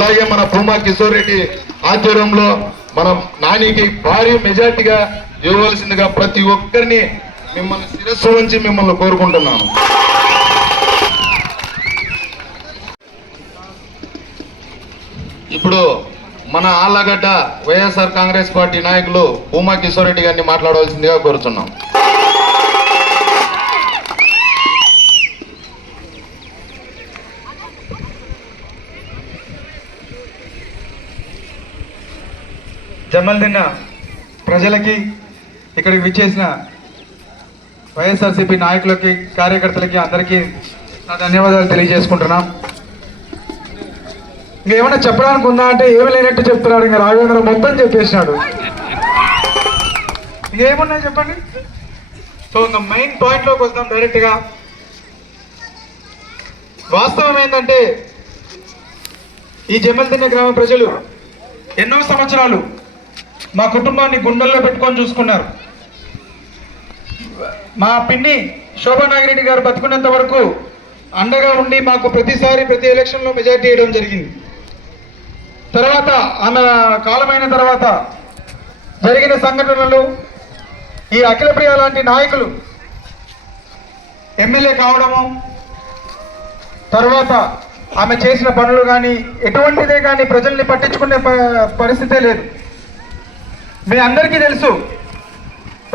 అలాగే మన భూమా కిషోర్ రెడ్డి ఆధ్వర్యంలో మనం నానికి భారీ మెజార్టీగా ఇవ్వవలసిందిగా ప్రతి ఒక్కరిని మిమ్మల్ని శిరస్సు వంచి మిమ్మల్ని కోరుకుంటున్నాను. ఇప్పుడు మన ఆళ్ళగడ్డ వైఎస్ఆర్ కాంగ్రెస్ పార్టీ నాయకులు భూమా కిషోర్ రెడ్డి గారిని మాట్లాడవలసిందిగా కోరుతున్నాం. జమ్మల్దిన్న ప్రజలకి ఇక్కడికి విచ్చేసిన వైఎస్ఆర్సీపీ నాయకులకి కార్యకర్తలకి అందరికీ నా ధన్యవాదాలు తెలియజేసుకుంటున్నాం. ఇంకేమైనా చెప్పడానికి ఉందా అంటే ఏమి లేనట్టు చెప్తున్నాడు ఇంకా రాఘవేంద్ర మొత్తం చెప్పేసినాడు. ఇంకేమున్నాయి చెప్పండి? సో ఇంకా మెయిన్ పాయింట్లోకి వస్తాం డైరెక్ట్గా వాస్తవం ఏంటంటే ఈ జమ్మల్దిన్న గ్రామ ప్రజలు ఎన్నో సంవత్సరాలు మా కుటుంబాన్ని గుండెల్లో పెట్టుకొని చూసుకున్నారు. మా పిన్ని శోభా నాగిరెడ్డి గారు బతుకున్నంత వరకు అండగా ఉండి మాకు ప్రతిసారి ప్రతి ఎలక్షన్లో మెజార్టీ వేయడం జరిగింది. తర్వాత ఆమె కాలమైన తర్వాత జరిగిన సంఘటనలు ఈ అఖిలప్రియ లాంటి నాయకులు ఎమ్మెల్యే కావడము తర్వాత ఆమె చేసిన పనులు కానీ ఎటువంటిదే కానీ ప్రజల్ని పట్టించుకునే ప- పరిస్థితే లేదు. మీ అందరికీ తెలుసు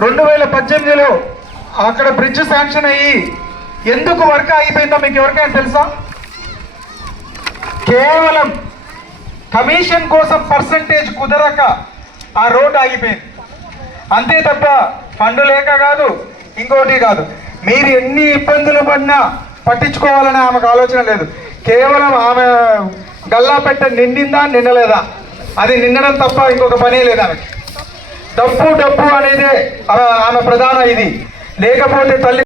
రెండు వేల పద్దెనిమిదిలో అక్కడ బ్రిడ్జ్ శాంక్షన్ అయ్యి ఎందుకు వర్క్ ఆగిపోయిందో మీకు ఎవరికైనా తెలుసా? కేవలం కమిషన్ కోసం పర్సంటేజ్ కుదరక ఆ రోడ్డు ఆగిపోయింది. అంతే తప్ప ఫండ్ లేక కాదు ఇంకోటి కాదు. మీరు ఎన్ని ఇబ్బందులు పడినా పట్టించుకోవాలని ఆమెకు ఆలోచన లేదు. కేవలం ఆమె గల్లా పెట్ట నిండిందా నిండలేదా అది నిండడం తప్ప ఇంకొక పనే లేదు ఆమెకి. డబ్బు డబ్బు అనేది ఆ- ఆమె ప్రధాన ఇది. లేకపోతే తల్లి